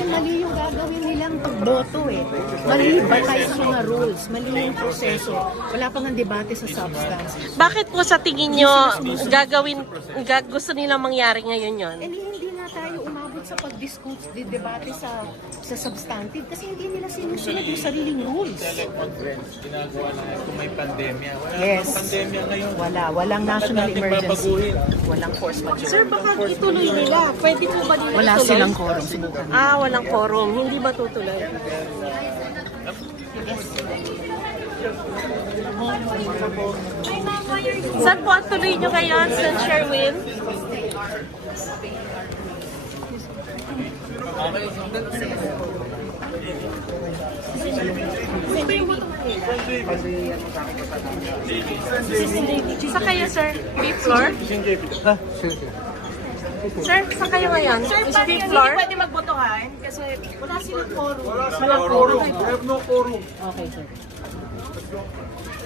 Kasi mali yung gagawin nilang pagboto eh. Mali ba tayo sa mga rules? Mali yung proseso. Wala pang ang debate sa substance. Bakit po sa tingin nyo gusto nilang mangyari ngayon yon? And hindi nga tayo umabot sa pag-discuss, debate sa substantive kasi hindi nila sinusunod yung sariling rules. Teleconference, ginagawa na kung may pandemya. Wala Yes. namang pandemya ngayon. Walang national Bakit natin emergency. babaguhin? Walang force majeure. Sir, baka ituloy nila. Pwede po ba nila Wala ituloy? silang quorum. Subukan. Walang quorum. Hindi ba tutuloy? Saan po ang tuloy nyo ngayon, Sen. Sherwin? Sa kayo, sir? Fifth floor? Sir, sa kayo ngayon? Sir, Is paano fifth yun? floor? Hindi pwede magbotohan? Kasi wala silang quorum. Wala quorum. We have no quorum. Okay, sir.